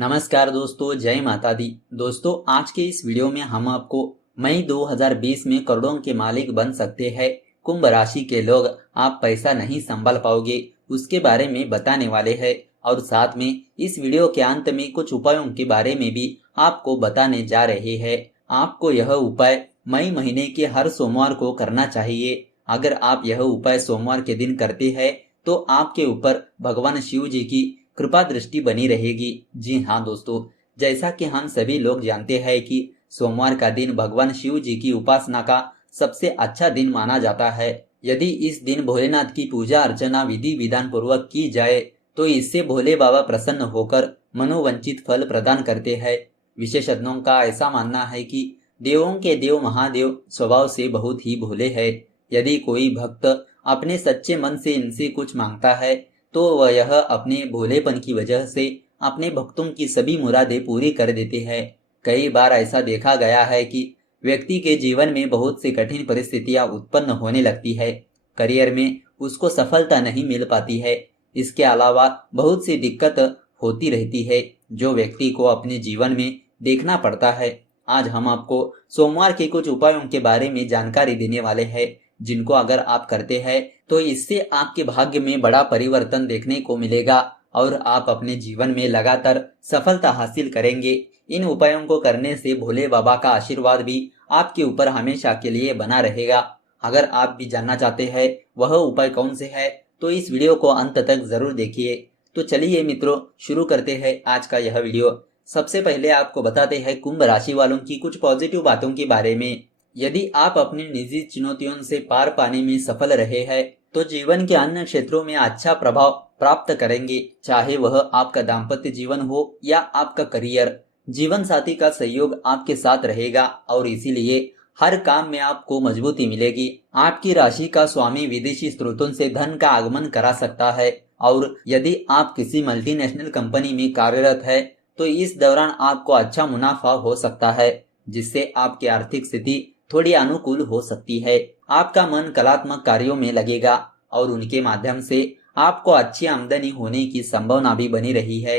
नमस्कार दोस्तों, जय माता दी। दोस्तों, आज के इस वीडियो में हम आपको मई 2020 में करोड़ों के मालिक बन सकते हैं। कुंभ राशि के लोग आप पैसा नहीं संभाल पाओगे, उसके बारे में बताने वाले हैं। और साथ में इस वीडियो के अंत में कुछ उपायों के बारे में भी आपको बताने जा रहे हैं। आपको यह उपाय मई महीने के हर सोमवार को करना चाहिए। अगर आप यह उपाय सोमवार के दिन करते हैं तो आपके ऊपर भगवान शिव जी की कृपा दृष्टि बनी रहेगी। जी हाँ दोस्तों, जैसा कि हम सभी लोग जानते हैं कि सोमवार का दिन भगवान शिव जी की उपासना का सबसे अच्छा दिन माना जाता है। यदि इस दिन भोलेनाथ की पूजा अर्चना विधि विधान पूर्वक की जाए तो इससे भोले बाबा प्रसन्न होकर मनोवांछित फल प्रदान करते हैं। विशेषज्ञों का ऐसा मानना है कि देवों के देव महादेव स्वभाव से बहुत ही भोले हैं। यदि कोई भक्त अपने सच्चे मन से इनसे कुछ मांगता है तो वह यह अपने भोलेपन की वजह से अपने भक्तों की सभी मुरादें पूरी कर देते हैं। कई बार ऐसा देखा गया है कि व्यक्ति के जीवन में बहुत सी कठिन परिस्थितियां उत्पन्न होने लगती है। करियर में उसको सफलता नहीं मिल पाती है। इसके अलावा बहुत सी दिक्कत होती रहती है जो व्यक्ति को अपने जीवन में देखना पड़ता है। आज हम आपको सोमवार के कुछ उपायों के बारे में जानकारी देने वाले हैं, जिनको अगर आप करते हैं तो इससे आपके भाग्य में बड़ा परिवर्तन देखने को मिलेगा और आप अपने जीवन में लगातार सफलता हासिल करेंगे। इन उपायों को करने से भोले बाबा का आशीर्वाद भी आपके ऊपर हमेशा के लिए बना रहेगा। अगर आप भी जानना चाहते हैं वह उपाय कौन से है तो इस वीडियो को अंत तक जरूर देखिए। तो चलिए मित्रों, शुरू करते हैं आज का यह वीडियो। सबसे पहले आपको बताते हैं कुंभ राशि वालों की कुछ पॉजिटिव बातों के बारे में। यदि आप अपनी निजी चुनौतियों से पार पाने में सफल रहे हैं तो जीवन के अन्य क्षेत्रों में अच्छा प्रभाव प्राप्त करेंगे, चाहे वह आपका दाम्पत्य जीवन हो या आपका करियर। जीवन साथी का सहयोग आपके साथ रहेगा और इसीलिए हर काम में आपको मजबूती मिलेगी। आपकी राशि का स्वामी विदेशी स्रोतों से धन का आगमन करा सकता है और यदि आप किसी मल्टीनेशनल कंपनी में कार्यरत है तो इस दौरान आपको अच्छा मुनाफा हो सकता है, जिससे आपकी आर्थिक स्थिति थोड़ी अनुकूल हो सकती है। आपका मन कलात्मक कार्यों में लगेगा और उनके माध्यम से आपको अच्छी आमदनी होने की संभावना भी बनी रही है।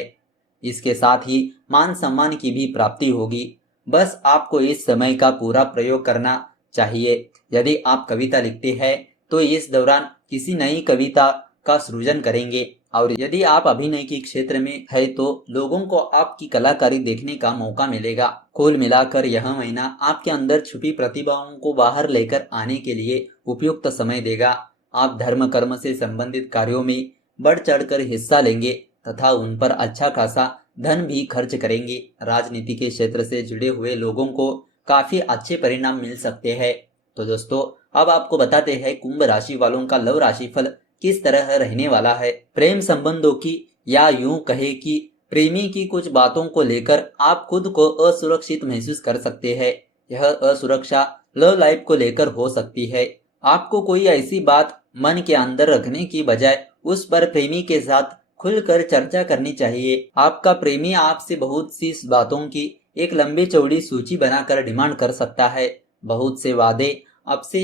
इसके साथ ही मान सम्मान की भी प्राप्ति होगी। बस आपको इस समय का पूरा प्रयोग करना चाहिए। यदि आप कविता लिखते हैं तो इस दौरान किसी नई कविता का सृजन करेंगे और यदि आप अभिनय के क्षेत्र में है तो लोगों को आपकी कलाकारी देखने का मौका मिलेगा। कुल मिलाकर यह महीना आपके अंदर छुपी प्रतिभाओं को बाहर लेकर आने के लिए उपयुक्त समय देगा। आप धर्म कर्म से संबंधित कार्यों में बढ़ चढ़कर हिस्सा लेंगे तथा उन पर अच्छा खासा धन भी खर्च करेंगे। राजनीति के क्षेत्र से जुड़े हुए लोगों को काफी अच्छे परिणाम मिल सकते हैं। तो दोस्तों, अब आपको बताते हैं कुंभ राशि वालों का लव राशिफल किस तरह रहने वाला है। प्रेम संबंधों की या यूं कहे कि प्रेमी की कुछ बातों को लेकर आप खुद को असुरक्षित महसूस कर सकते हैं। यह असुरक्षा लव लाइफ को लेकर हो सकती है। आपको कोई ऐसी बात मन के अंदर रखने की बजाय उस पर प्रेमी के साथ खुलकर चर्चा करनी चाहिए। आपका प्रेमी आपसे बहुत सी बातों की एक लंबी चौड़ी सूची बनाकर डिमांड कर सकता है। बहुत से वादे आपसे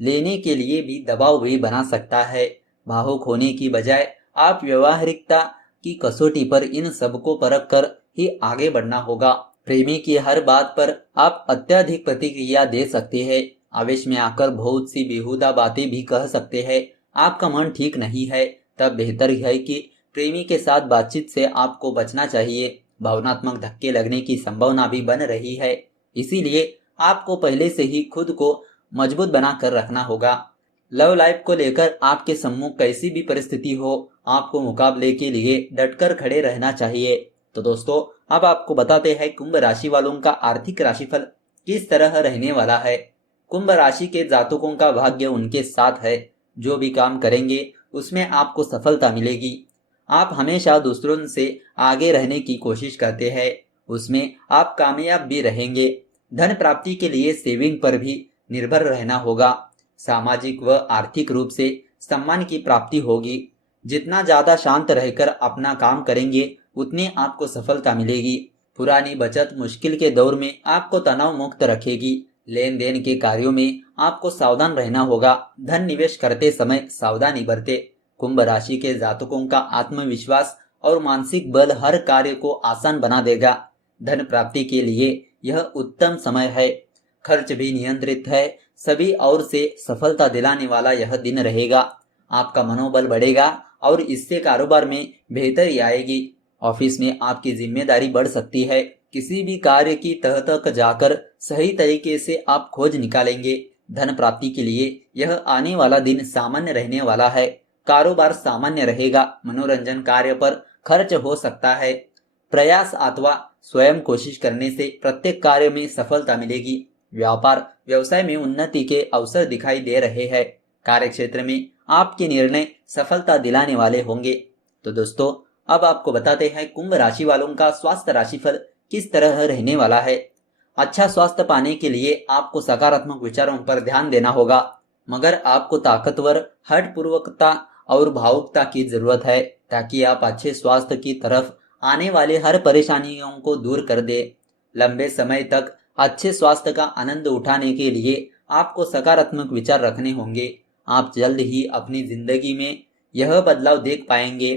लेने के लिए भी दबाव भी बना सकता है। भावुक होने की बजाय आप व्यवहारिकता की कसौटी पर इन सबको परख कर ही आगे बढ़ना होगा। प्रेमी की हर बात पर आप अत्यधिक प्रतिक्रिया दे सकते हैं। आवेश में आकर बहुत सी बेहुदा बातें भी कह सकते हैं। आपका मन ठीक नहीं है, तब बेहतर है कि प्रेमी के साथ बातचीत से आपको बचना चाहिए। भावनात्मक धक्के लगने की संभावना भी बन रही है, इसीलिए आपको पहले से ही खुद को मजबूत बना कर रखना होगा। लव लाइफ को लेकर आपके सम्मुख कैसी भी परिस्थिति हो, आपको मुकाबले के लिए डटकर खड़े रहना चाहिए। तो दोस्तों, अब आपको बताते हैं कुंभ राशि वालों का आर्थिक राशिफल किस तरह रहने वाला है। कुंभ राशि के जातकों का भाग्य उनके साथ है। जो भी काम करेंगे उसमें आपको सफलता मिलेगी। आप हमेशा दूसरों से आगे रहने की कोशिश करते हैं, उसमें आप कामयाब भी रहेंगे। धन प्राप्ति के लिए सेविंग पर भी निर्भर रहना होगा। सामाजिक व आर्थिक रूप से सम्मान की प्राप्ति होगी। जितना ज्यादा शांत रहकर अपना काम करेंगे उतनी आपको सफलता मिलेगी। पुरानी बचत मुश्किल के दौर में आपको तनाव मुक्त रखेगी। लेन देन के कार्यों में आपको सावधान रहना होगा। धन निवेश करते समय सावधानी बरते। कुंभ राशि के जातकों का आत्मविश्वास और मानसिक बल हर कार्य को आसान बना देगा। धन प्राप्ति के लिए यह उत्तम समय है। खर्च भी नियंत्रित है। सभी ओर से सफलता दिलाने वाला यह दिन रहेगा। आपका मनोबल बढ़ेगा और इससे कारोबार में बेहतरी आएगी। ऑफिस में आपकी जिम्मेदारी बढ़ सकती है। किसी भी कार्य की तह तक जाकर सही तरीके से आप खोज निकालेंगे। धन प्राप्ति के लिए यह आने वाला दिन सामान्य रहने वाला है। कारोबार सामान्य रहेगा। मनोरंजन कार्य पर खर्च हो सकता है। प्रयास अथवा स्वयं कोशिश करने से प्रत्येक कार्य में सफलता मिलेगी। व्यापार व्यवसाय में उन्नति के अवसर दिखाई दे रहे हैं। कार्य क्षेत्र में आपके निर्णय सफलता दिलाने वाले होंगे। तो दोस्तों, अब आपको बताते हैं कुंभ राशि वालों का स्वास्थ्य राशिफल किस तरह रहने वाला है। अच्छा स्वास्थ्य पाने के लिए आपको सकारात्मक विचारों पर ध्यान देना होगा, मगर आपको ताकतवर हठपूर्वकता और भावुकता की जरूरत है ताकि आप अच्छे स्वास्थ्य की तरफ आने वाले हर परेशानियों को दूर कर दे। लंबे समय तक अच्छे स्वास्थ्य का आनंद उठाने के लिए आपको सकारात्मक विचार रखने होंगे। आप जल्द ही अपनी जिंदगी में यह बदलाव देख पाएंगे।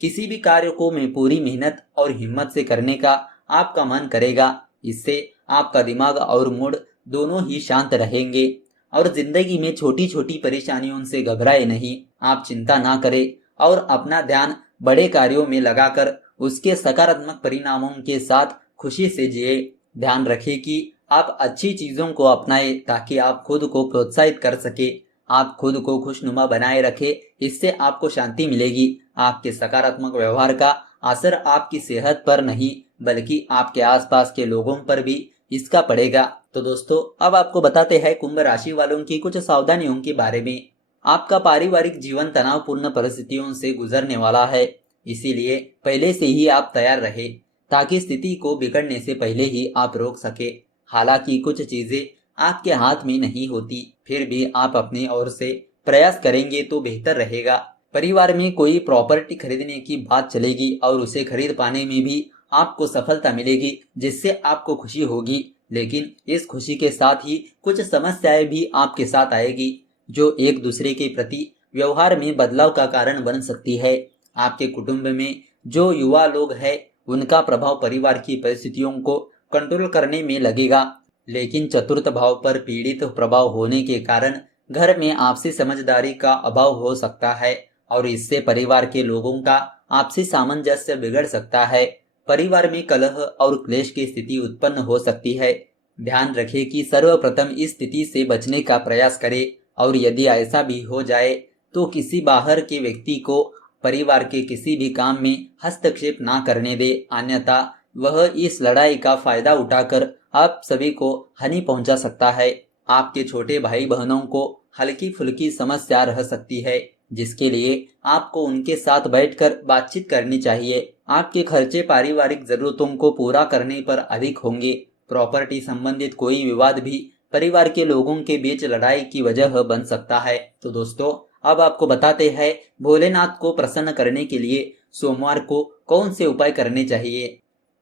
किसी भी कार्य को में पूरी मेहनत और हिम्मत से करने का आपका मन करेगा। इससे आपका दिमाग और मूड दोनों ही शांत रहेंगे और जिंदगी में छोटी छोटी परेशानियों से घबराए नहीं। आप चिंता ना करें और अपना ध्यान बड़े कार्यों में लगाकर उसके सकारात्मक परिणामों के साथ खुशी से जिए। ध्यान रखें कि आप अच्छी चीजों को अपनाएं ताकि आप खुद को प्रोत्साहित कर सके। आप खुद को खुशनुमा बनाए रखें, इससे आपको शांति मिलेगी। आपके सकारात्मक व्यवहार का असर आपकी सेहत पर नहीं बल्कि आपके आसपास के लोगों पर भी इसका पड़ेगा। तो दोस्तों, अब आपको बताते हैं कुंभ राशि वालों की कुछ सावधानियों के बारे में। आपका पारिवारिक जीवन तनावपूर्ण परिस्थितियों से गुजरने वाला है, इसीलिए पहले से ही आप तैयार रहे ताकि स्थिति को बिगड़ने से पहले ही आप रोक सके। हालांकि कुछ चीजें आपके हाथ में नहीं होती, फिर भी आप अपनी ओर से प्रयास करेंगे तो बेहतर रहेगा। परिवार में कोई प्रॉपर्टी खरीदने की बात चलेगी और उसे खरीद पाने में भी आपको सफलता मिलेगी, जिससे आपको खुशी होगी। लेकिन इस खुशी के साथ ही कुछ समस्याएं भी आपके साथ आएगी जो एक दूसरे के प्रति व्यवहार में बदलाव का कारण बन सकती है। आपके कुटुंब में जो युवा लोग हैं उनका प्रभाव परिवार की परिस्थितियों को कंट्रोल करने में लगेगा, लेकिन चतुर्थ भाव पर पीड़ित प्रभाव होने के कारण घर में आपसी समझदारी का अभाव हो सकता है और इससे परिवार के लोगों का आपसी सामंजस्य बिगड़ सकता है। परिवार में कलह और क्लेश की स्थिति उत्पन्न हो सकती है। ध्यान रखें कि सर्वप्रथम इस स्थिति से बचने का प्रयास करें और यदि ऐसा भी हो जाए तो किसी बाहर के व्यक्ति को परिवार के किसी भी काम में हस्तक्षेप ना करने दे, अन्यथा वह इस लड़ाई का फायदा उठाकर आप सभी को हानि पहुंचा सकता है। आपके छोटे भाई बहनों को हल्की फुल्की समस्या रह सकती है, जिसके लिए आपको उनके साथ बैठकर बातचीत करनी चाहिए। आपके खर्चे पारिवारिक जरूरतों को पूरा करने पर अधिक होंगे। प्रॉपर्टी संबंधित कोई विवाद भी परिवार के लोगों के बीच लड़ाई की वजह बन सकता है। तो दोस्तों, अब आपको बताते हैं भोलेनाथ को प्रसन्न करने के लिए सोमवार को कौन से उपाय करने चाहिए।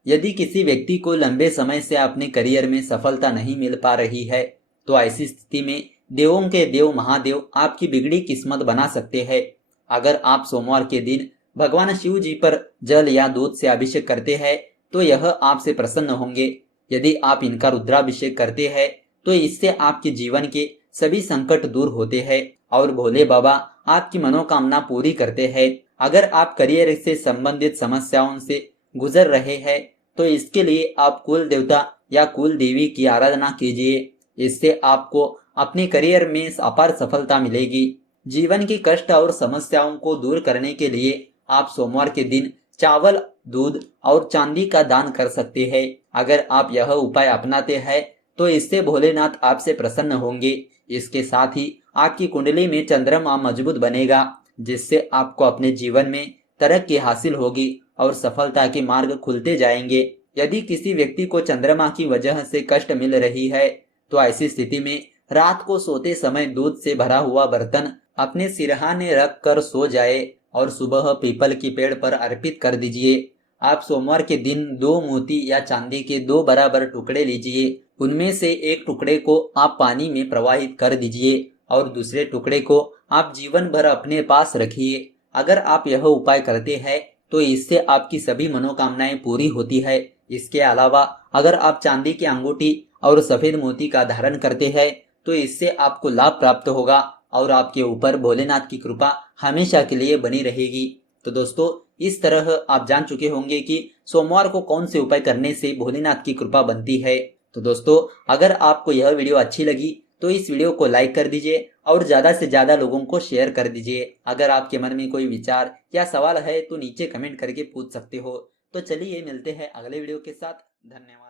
यदि किसी व्यक्ति को लंबे समय से अपने करियर में सफलता नहीं मिल पा रही है तो ऐसी स्थिति में देवों के देव महादेव आपकी बिगड़ी किस्मत बना सकते हैं। अगर आप सोमवार के दिन भगवान शिव जी पर जल या दूध से अभिषेक करते हैं तो यह आपसे प्रसन्न होंगे। यदि आप इनका रुद्राभिषेक करते हैं तो इससे आपके जीवन के सभी संकट दूर होते हैं और भोले बाबा आपकी मनोकामना पूरी करते हैं। अगर आप करियर से संबंधित समस्याओं से गुजर रहे हैं तो इसके लिए आप कुल देवता या कुल देवी की आराधना कीजिए। इससे आपको अपने करियर में अपार सफलता मिलेगी। जीवन की कष्ट और समस्याओं को दूर करने के लिए आप सोमवार के दिन चावल, दूध और चांदी का दान कर सकते हैं। अगर आप यह उपाय अपनाते हैं तो इससे भोलेनाथ आपसे प्रसन्न होंगे। इसके साथ ही आपकी कुंडली में चंद्रमा मजबूत बनेगा, जिससे आपको अपने जीवन में तरक्की हासिल होगी और सफलता के मार्ग खुलते जाएंगे। यदि किसी व्यक्ति को चंद्रमा की वजह से कष्ट मिल रही है तो ऐसी स्थिति में रात को सोते समय दूध से भरा हुआ बर्तन अपने सिरहाने रख कर सो जाए और सुबह पीपल की पेड़ पर अर्पित कर दीजिए। आप सोमवार के दिन 2 मोती या चांदी के 2 बराबर टुकड़े लीजिए। उनमें से एक टुकड़े को आप पानी में प्रवाहित कर दीजिए और दूसरे टुकड़े को आप जीवन भर अपने पास रखिए। अगर आप यह उपाय करते हैं तो इससे आपकी सभी मनोकामनाएं पूरी होती है। इसके अलावा अगर आप चांदी की अंगूठी और सफेद मोती का धारण करते हैं तो इससे आपको लाभ प्राप्त होगा और आपके ऊपर भोलेनाथ की कृपा हमेशा के लिए बनी रहेगी। तो दोस्तों, इस तरह आप जान चुके होंगे कि सोमवार को कौन से उपाय करने से भोलेनाथ की कृपा बनती है। तो दोस्तों, अगर आपको यह वीडियो अच्छी लगी तो इस वीडियो को लाइक कर दीजिए और ज्यादा से ज्यादा लोगों को शेयर कर दीजिए। अगर आपके मन में कोई विचार या सवाल है तो नीचे कमेंट करके पूछ सकते हो। तो चलिए मिलते हैं अगले वीडियो के साथ। धन्यवाद।